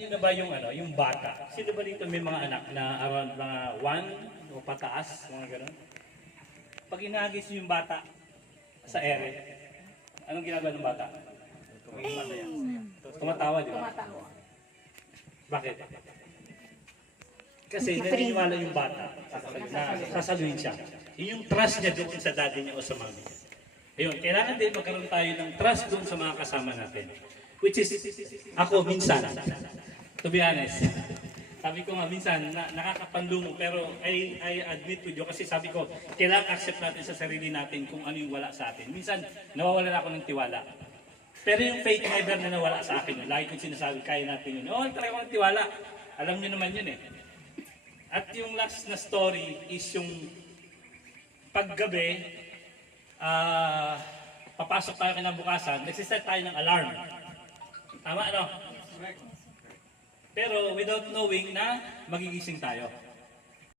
niyo na ba yung ano, yung bata? Sino ba dito may mga anak na around mga 1 o pataas, mga gano'n? Pag inagis niyo yung bata sa ere, anong ginagawa ng bata? Tumatawa, di ba? Tumatawa. Bakit? Kasi naniniwala yung bata na sasaluhin siya. Yun yung trust niya doon sa daddy niya o sa mami niya. Ayun, kailangan din magkaroon tayo ng trust doon sa mga kasama natin. Which is, ako minsan, to be honest, sabi ko nga minsan, nakakapanlumo, pero I admit with you, kasi sabi ko, kailangan accept natin sa sarili natin kung ano yung wala sa atin. Minsan, nawawalan ako ng tiwala. Pero yung faith never na nawala sa akin. Lagi kong sinasabi, kaya natin yun. Oo, talaga akong tiwala. Alam niyo naman yun eh. At yung last na story is yung paggabi, papasok tayo kinabukasan, nagsiset tayo ng alarm. Tama, ano? Pero without knowing na magigising tayo.